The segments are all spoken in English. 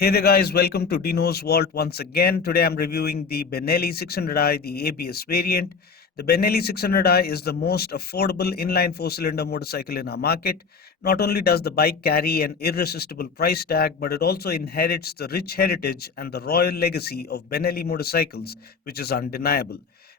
Hey there guys, welcome to Dinos Vault once again. Today I'm reviewing the Benelli 600i, the ABS variant. The Benelli 600i is the most affordable inline four-cylinder motorcycle in our market. Not only does the bike carry an irresistible price tag, but it also inherits the rich heritage and the royal legacy of Benelli motorcycles, which is undeniable.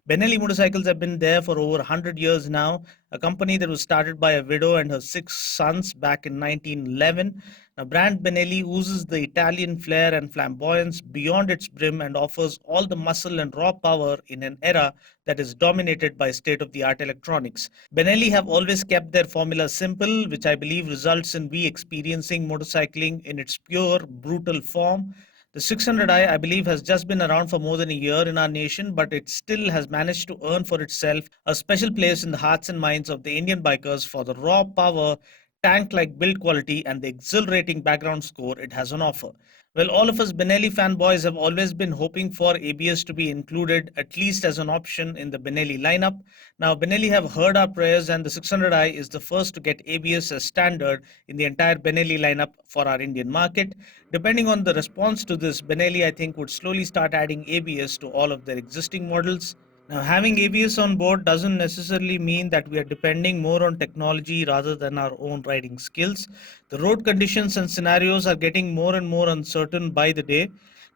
Benelli motorcycles have been there for over 100 years now, a company that was started by a widow and her six sons back in 1911. Now, brand Benelli oozes the Italian flair and flamboyance beyond its brim and offers all the muscle and raw power in an era that is dominated by state of the art electronics. Benelli have always kept their formula simple, which I believe results in we experiencing motorcycling in its pure, brutal form. The 600i, I believe, has just been around for more than a year in our nation, but it still has managed to earn for itself a special place in the hearts and minds of the Indian bikers for the raw power, tank like build quality, and the exhilarating background score it has on offer. Well, all of us Benelli fanboys have always been hoping for ABS to be included at least as an option in the Benelli lineup. Now, Benelli have heard our prayers, and the 600i is the first to get ABS as standard in the entire Benelli lineup for our Indian market. Depending on the response to this, Benelli, I think, would slowly start adding ABS to all of their existing models. Now, having ABS on board doesn't necessarily mean that we are depending more on technology rather than our own riding skills. The road conditions and scenarios are getting more and more uncertain by the day.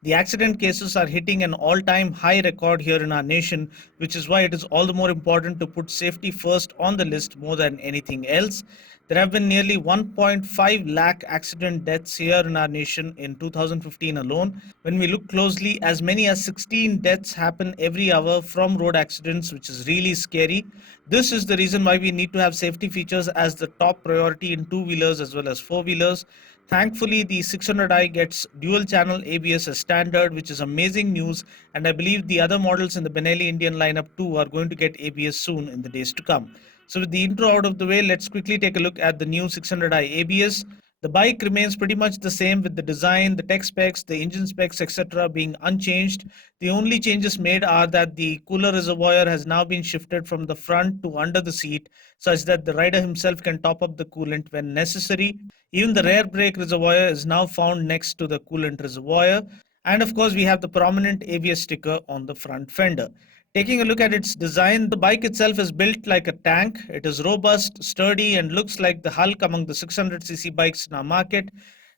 The accident cases are hitting an all time high record here in our nation, which is why it is all the more important to put safety first on the list more than anything else. There have been nearly 1.5 lakh accident deaths here in our nation in 2015 alone. When we look closely, as many as 16 deaths happen every hour from road accidents, which is really scary. This is the reason why we need to have safety features as the top priority in two-wheelers as well as four-wheelers. Thankfully, the 600i gets dual channel ABS as standard, which is amazing news, and I believe the other models in the Benelli Indian lineup too are going to get ABS soon in the days to come. So with the intro out of the way, let's quickly take a look at the new 600i ABS. The bike remains pretty much the same with the design, the tech specs, the engine specs, etc. being unchanged. The only changes made are that the cooler reservoir has now been shifted from the front to under the seat such that the rider himself can top up the coolant when necessary. Even the rear brake reservoir is now found next to the coolant reservoir. And of course, we have the prominent ABS sticker on the front fender. Taking a look at its design, the bike itself is built like a tank. It is robust, sturdy, and looks like the Hulk among the 600cc bikes in our market.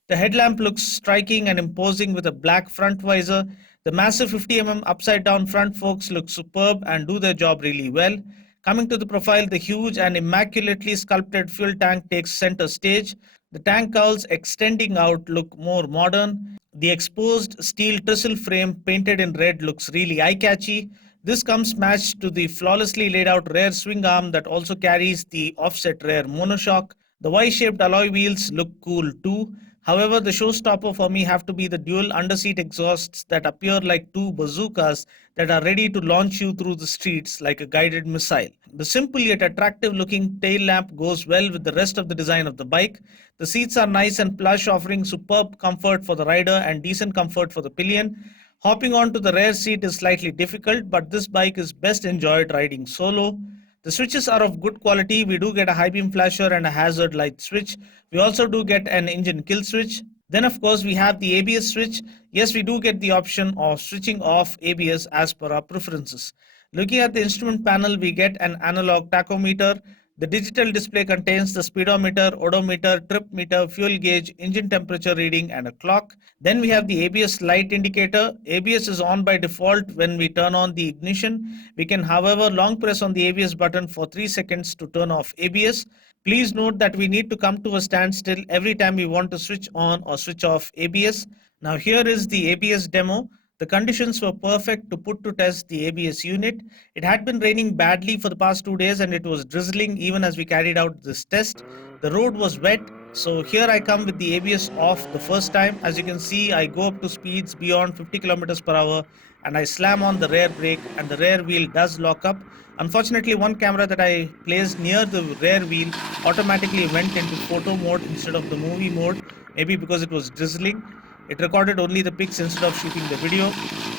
The headlamp looks striking and imposing with a black front visor. The massive 50 upside down front forks look superb and do their job really well. Coming to the profile, the huge and immaculately sculpted fuel tank takes center stage. The tank cowls extending out look more modern. The exposed steel trestle frame painted in red looks really eye-catchy. This comes matched to the flawlessly laid out rear swing arm that also carries the offset rear monoshock. The Y-shaped alloy wheels look cool too. However, the showstopper for me have to be the dual underseat exhausts that appear like two bazookas that are ready to launch you through the streets like a guided missile. The simple yet attractive looking tail lamp goes well with the rest of the design of the bike. The seats are nice and plush, offering superb comfort for the rider and decent comfort for the pillion. Hopping onto the rear seat is slightly difficult, but this bike is best enjoyed riding solo. The switches are of good quality. We do get a high beam flasher and a hazard light switch. We also do get an engine kill switch. Then of course we have the ABS switch. Yes, we do get the option of switching off ABS as per our preferences. Looking at the instrument panel, we get an analog tachometer. The digital display contains the speedometer, odometer, trip meter, fuel gauge, engine temperature reading, and a clock. Then we have the ABS light indicator. ABS is on by default when we turn on the ignition. We can, however, long press on the ABS button for 3 seconds to turn off ABS. Please note that we need to come to a standstill every time we want to switch on or switch off ABS. Now here is the ABS demo. The conditions were perfect to put to test the ABS unit. It had been raining badly for the past 2 days and it was drizzling even as we carried out this test. The road was wet, so here I come with the ABS off the first time. As you can see, I go up to speeds beyond 50 kilometers per hour and I slam on the rear brake and the rear wheel does lock up. Unfortunately, one camera that I placed near the rear wheel automatically went into photo mode instead of the movie mode, maybe because it was drizzling. It recorded only the pics instead of shooting the video.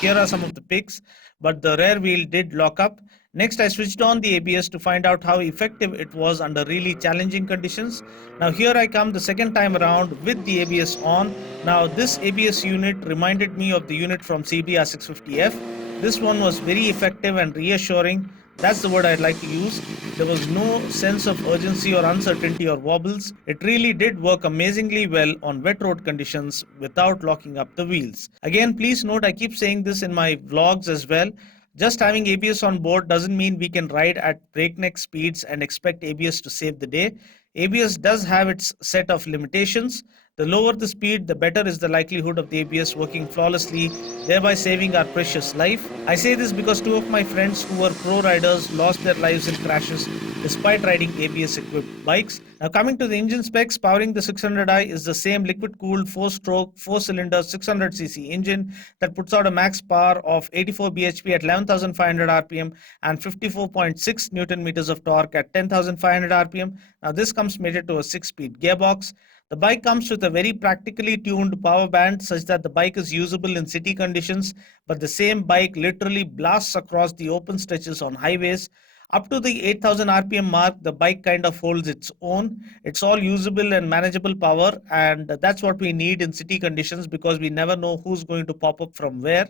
Here are some of the pics, but the rear wheel did lock up. Next, I switched on the ABS to find out how effective it was under really challenging conditions. Now here I come the second time around with the ABS on. Now this ABS unit reminded me of the unit from CBR 650F. This one was very effective and reassuring. That's the word I'd like to use. There was no sense of urgency or uncertainty or wobbles. It really did work amazingly well on wet road conditions without locking up the wheels. Again, please note I keep saying this in my vlogs as well. Just having ABS on board doesn't mean we can ride at breakneck speeds and expect ABS to save the day. ABS does have its set of limitations. The lower the speed, the better is the likelihood of the ABS working flawlessly, thereby saving our precious life. I say this because two of my friends who were pro riders lost their lives in crashes despite riding ABS equipped bikes. Now coming to the engine specs, powering the 600i is the same liquid cooled 4-stroke 4-cylinder 600cc engine that puts out a max power of 84 bhp at 11,500 rpm and 54.6 newton meters of torque at 10,500 rpm. Now this comes mated to a 6-speed gearbox. The bike comes with a very practically tuned power band such that the bike is usable in city conditions, but the same bike literally blasts across the open stretches on highways. Up to the 8,000 rpm mark, the bike kind of holds its own. It's all usable and manageable power, and that's what we need in city conditions because we never know who's going to pop up from where.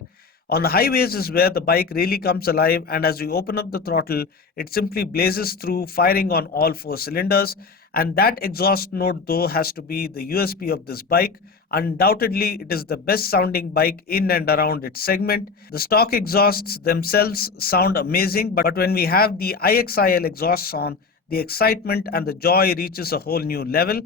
On the highways is where the bike really comes alive, and as we open up the throttle, it simply blazes through, firing on all 4 cylinders. And that exhaust note, though, has to be the USP of this bike. Undoubtedly, it is the best sounding bike in and around its segment. The stock exhausts themselves sound amazing, but when we have the IXIL exhausts on, the excitement and the joy reaches a whole new level.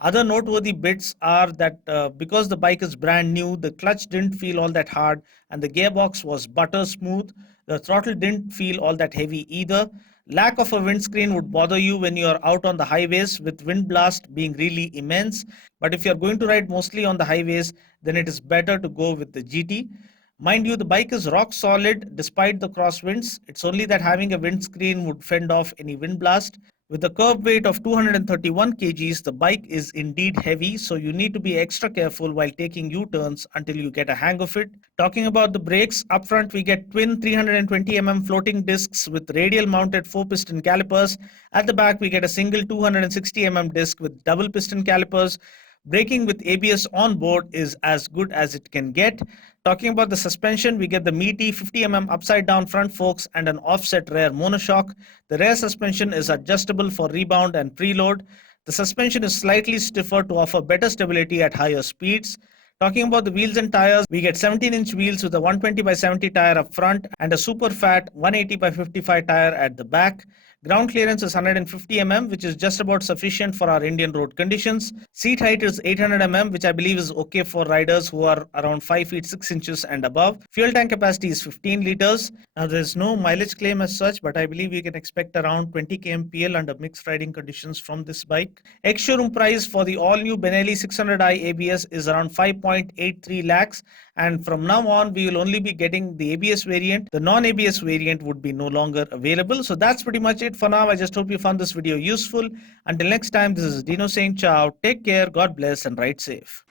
Other noteworthy bits are that because the bike is brand new, the clutch didn't feel all that hard and the gearbox was butter smooth. The throttle didn't feel all that heavy either. Lack of a windscreen would bother you when you are out on the highways, with wind blast being really immense. But if you're going to ride mostly on the highways, then it is better to go with the GT. Mind you, the bike is rock solid despite the crosswinds. It's only that having a windscreen would fend off any wind blast. With a curb weight of 231 kgs, the bike is indeed heavy, so you need to be extra careful while taking U-turns until you get a hang of it. Talking about the brakes, up front we get twin 320mm floating discs with radial mounted 4-piston calipers. At the back we get a single 260mm disc with double piston calipers. Braking with ABS on board is as good as it can get. Talking about the suspension, we get the meaty 50mm upside down front forks and an offset rear monoshock. The rear suspension is adjustable for rebound and preload. The suspension is slightly stiffer to offer better stability at higher speeds. Talking about the wheels and tires, we get 17-inch wheels with a 120 by 70 tire up front and a super fat 180 by 55 tire at the back. Ground clearance is 150 mm, which is just about sufficient for our Indian road conditions. Seat height is 800 mm, which I believe is okay for riders who are around 5 feet 6 inches and above. Fuel tank capacity is 15 liters. Now there is no mileage claim as such, but I believe we can expect around 20 kmpl under mixed riding conditions from this bike. Ex-showroom price for the all-new Benelli 600i ABS is around 5.83 lakhs, and from now on we will only be getting the ABS variant. The non-ABS variant would be no longer available. So that's pretty much it for now. I just hope you found this video useful. Until next time, this is Dino saying ciao, take care, God bless, and ride safe.